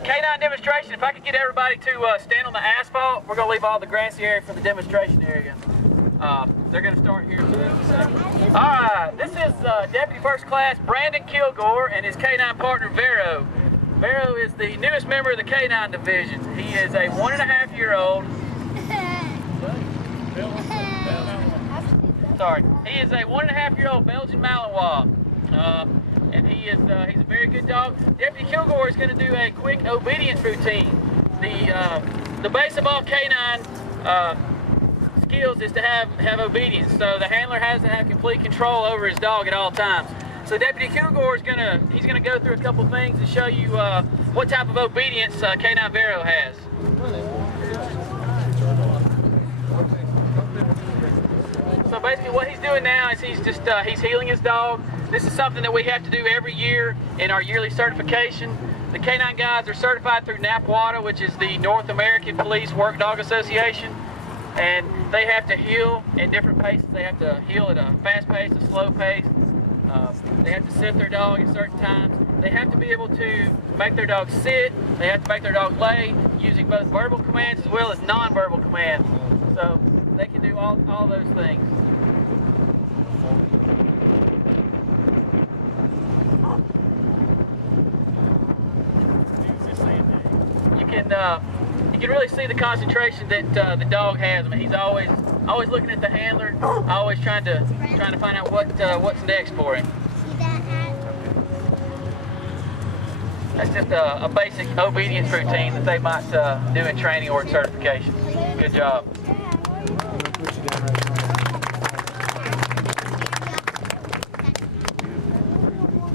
K9 demonstration. If I could get everybody to stand on the asphalt, we're going to leave all the grassy area for the demonstration area. They're going to start here in just a second. All right, this is Deputy First Class Brandon Kilgore and his K9 partner Vero. Vero is the newest member of the K9 division. He is a 1.5-year-old. Sorry, he is a 1.5-year-old Belgian Malinois. And he's a very good dog. Deputy Kilgore is going to do a quick obedience routine. The base of all K9 skills is to have obedience. So the handler has to have complete control over his dog at all times. So Deputy Kilgore is he's gonna go through a couple things and show you what type of obedience K9 Vero has. So basically what he's doing now is he's healing his dog. This is something that we have to do every year in our yearly certification. The K9 guys are certified through NAPWDA, which is the North American Police Work Dog Association. And they have to heal at different paces. They have to heal at a fast pace, a slow pace. They have to sit their dog at certain times. They have to be able to make their dog sit. They have to make their dog lay using both verbal commands as well as non-verbal commands. So they can do all those things. You can really see the concentration that the dog has. I mean, he's always looking at the handler, always trying to find out what's next for him. That's just a basic obedience routine that they might do in training or in certification. Good job.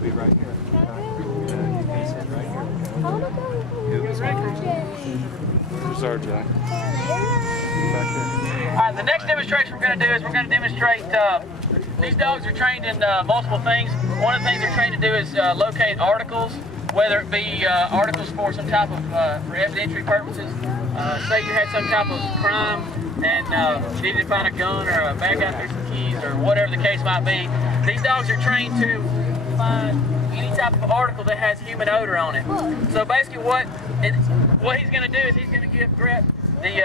Be right here. Sorry, Jack. Back here. All right, the next demonstration we're going to do is we're going to demonstrate, these dogs are trained in multiple things. One of the things they're trained to do is locate articles, whether it be articles for some type of, for evidentiary purposes. Say you had some type of crime and you needed to find a gun or a bag out there, some keys, or whatever the case might be. These dogs are trained to find any type of article that has human odor on it. So basically what he's going to do is he's going to give Grep the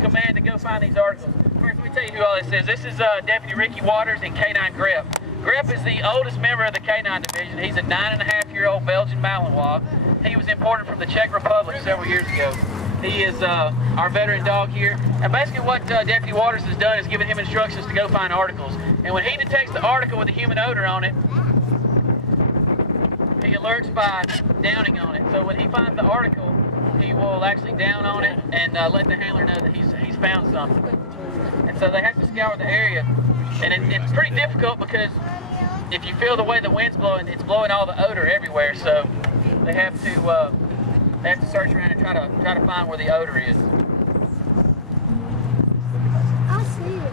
command to go find these articles. First, let me tell you who all this is. This is Deputy Ricky Waters and K9 Grep. Grep is the oldest member of the K9 division. He's a 9.5-year-old Belgian Malinois. He was imported from the Czech Republic several years ago. He is our veteran dog here. And basically what Deputy Waters has done is given him instructions to go find articles. And when he detects the article with a human odor on it, he alerts by downing on it. So when he finds the article, he will actually down on it and let the handler know that he's found something. And so they have to scour the area. And it's pretty difficult because if you feel the way the wind's blowing, it's blowing all the odor everywhere. So they have to search around and try to find where the odor is. I see it.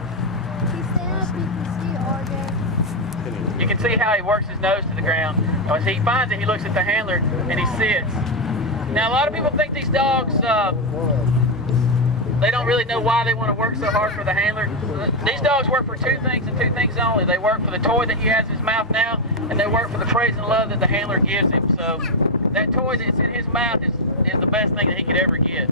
He stand up, you can see it all day. You can see how he works his nose to the ground. As he finds it, he looks at the handler and he sits. Now, a lot of people think these dogs, they don't really know why they want to work so hard for the handler. These dogs work for two things and two things only. They work for the toy that he has in his mouth now, and they work for the praise and love that the handler gives him. So that toy that's in his mouth is the best thing that he could ever get.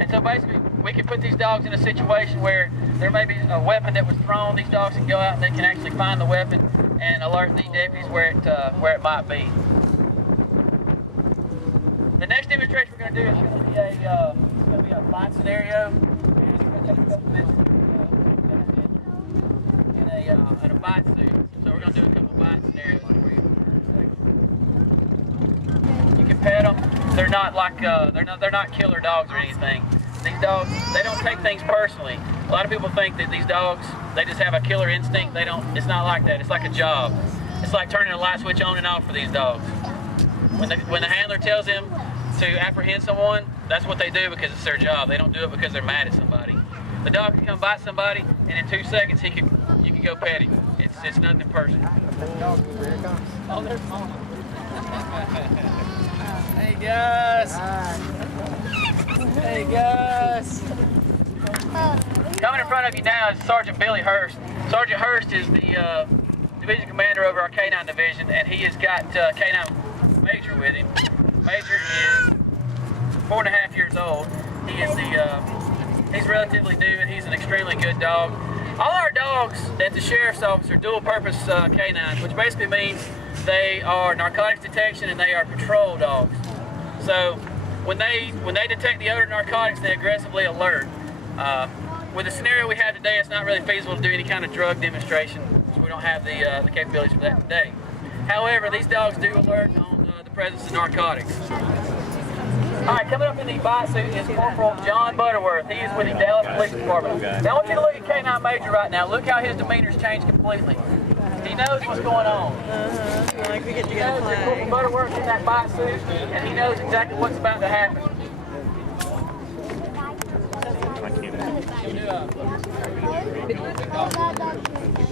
And so basically, we can put these dogs in a situation where there may be a weapon that was thrown. These dogs can go out and they can actually find the weapon and alert the deputies where it might be. The next demonstration we're going to do is going to be a fight scenario. We're going to take a couple minutes in a fight suit. So we're going to do a couple fight scenarios for you. You can pet them. They're not like they're not killer dogs or anything. These dogs, they don't take things personally. A lot of people think that these dogs, they just have a killer instinct. They don't. It's not like that. It's like a job. It's like turning a light switch on and off for these dogs. When the handler tells them to apprehend someone, that's what they do because it's their job. They don't do it because they're mad at somebody. The dog can come bite somebody, and in 2 seconds you can go pet him. It's nothing personal. Oh, there's Mama. Hey guys. Hey guys. Coming in front of you now is Sergeant Billy Hurst. Sergeant Hurst is the division commander over our K9 division, and he has got K9 Major with him. Major is 4.5 years old. He is he's relatively new, and he's an extremely good dog. All our dogs at the sheriff's office are dual-purpose canines, which basically means they are narcotics detection and they are patrol dogs. So when they detect the odor of narcotics, they aggressively alert. With the scenario we have today, it's not really feasible to do any kind of drug demonstration, so we don't have the capabilities for that today. However, these dogs do alert on the presence of narcotics. All right, coming up in the bite suit is Corporal John Butterworth. He is with the Dallas Police Department. Now I want you to look at K9 Major right now. Look how his demeanor's changed completely. He knows what's going on. Like we get He to go knows that play. Corporal Butterworth's in that bite suit, and he knows exactly what's about to happen.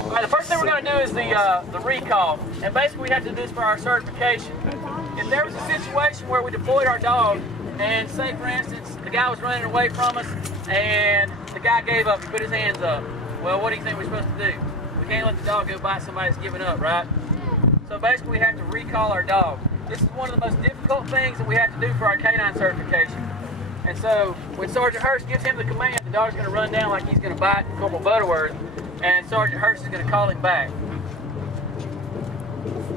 All right, the first thing we're going to do is the recall. And basically we have to do this for our certification. If there was a situation where we deployed our dog, and say for instance, the guy was running away from us, and the guy gave up, he put his hands up. Well, what do you think we're supposed to do? We can't let the dog go bite somebody that's giving up, right? So basically we have to recall our dog. This is one of the most difficult things that we have to do for our canine certification. And so when Sergeant Hurst gives him the command, the dog's going to run down like he's going to bite Corporal Butterworth, and Sergeant Hurst is going to call him back.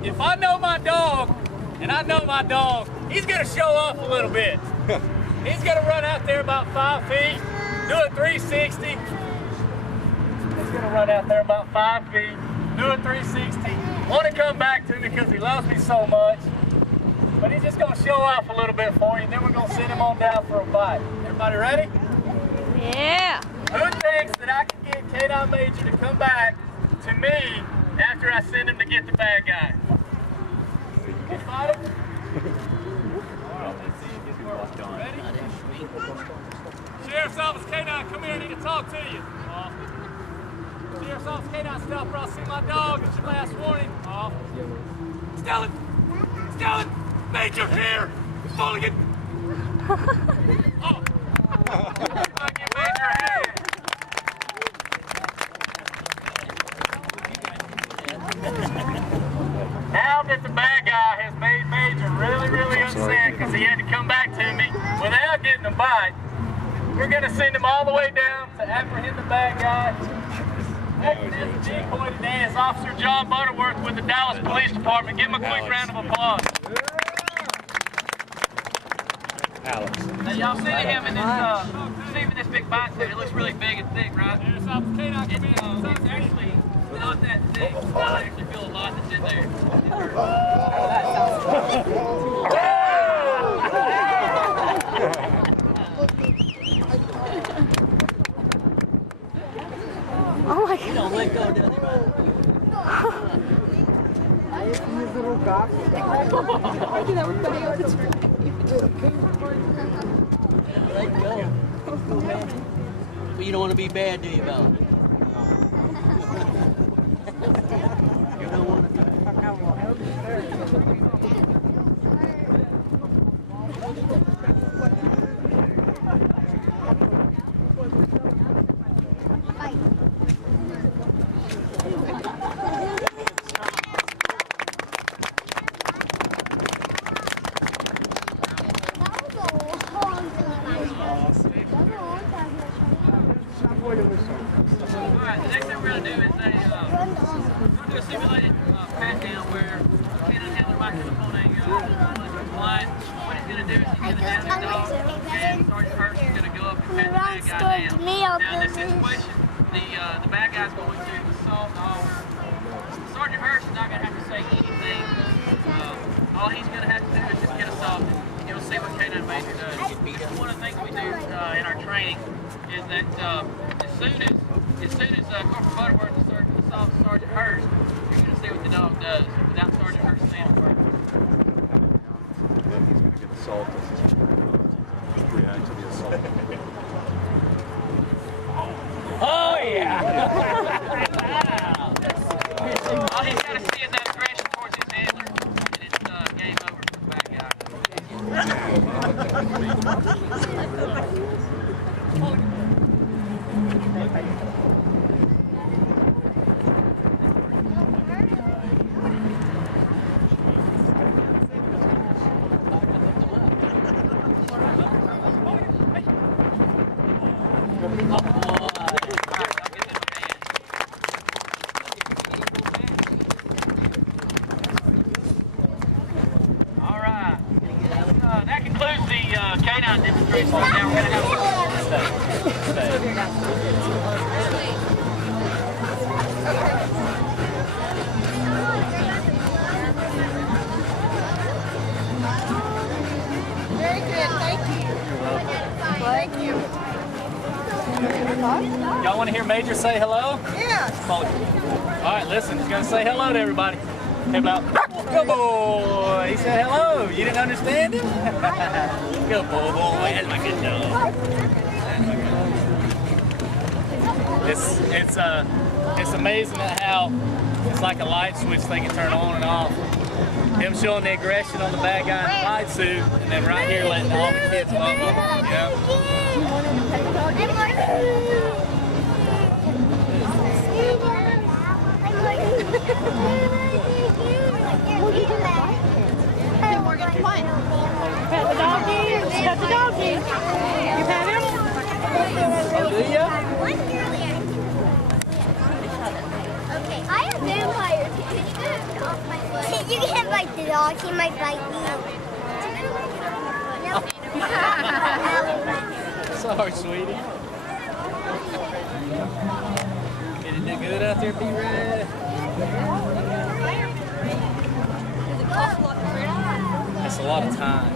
If I know my dog, and I know my dog, he's going to show off a little bit. He's going to run out there about 5 feet, do a 360. He's going to run out there about 5 feet, do a 360. Want to come back to me because he loves me so much. But he's just going to show off a little bit for you, and then we're going to send him on down for a bite. Everybody ready? Yeah. Who thinks that I can get K9 Major to come back to me after I send him to get the bad guy? You got him? Alright, let's see if this works. Ready? Sheriff's Office K9, come here, I need to talk to you. Sheriff's Office K9, stop or I'll see my dog. It's your last warning. Stellan! Stellan! Major here! Mulligan! Oh! I get Major here! Now that the bad guy has made Major really upset because he had to come back to me without getting a bite, we're going to send him all the way down to apprehend the bad guy. Acting as the decoy today is Officer John Butterworth with the Dallas Police Department. Give him a quick round of applause. Alex. Now y'all see him in this big bite suit. It looks really big and thick, right? It's actually not that thick. I actually feel a lot that's in there. Oh my God. Don't let go, does he, Let go. But you don't want to be bad, do you, Bella? You don't want to. Alright, the next thing we're going to do is do a simulated pat down where the canine handler might come upon a client. What he's going to do is he's going to down the dog, and Sergeant Hurst is going to go up and pat the bad guy down. Now in this situation, the bad guy's going to assault the officer. Sergeant Hurst is not going to have to say anything. All he's going to have to do is just get assaulted. You'll see what K9 Major does. One of the things we do in our training is that as soon as Corporal Butterworth assaults Sergeant Hurst, you're going to see what the dog does without Sergeant Hurst saying a word. Then he's going to get assaulted. React to the assault. Oh yeah! All he's got to see is that aggression towards his handler, and it's game over for the bad guy. All right. That concludes the canine demonstration. Now we're going to have Very good, thank you. Thank you. Y'all want to hear Major say hello? Yes. All right, listen, he's going to say hello to everybody. Hey, about, good boy. He said hello. You didn't understand him? Good boy. That's my good dog. It's amazing at how it's like a light switch they can turn on and off. Him showing the aggression on the bad guy in the white suit, and then right here letting all the kids love him. Hey, Morgan, come on. Pet the doggy. Pet the doggy. You pet him? Oh, do ya? Okay, I am vampire. You can't bite the dog. He might bite me. Sorry, sweetie. Did it do good out there, B-Red? That's a lot of time.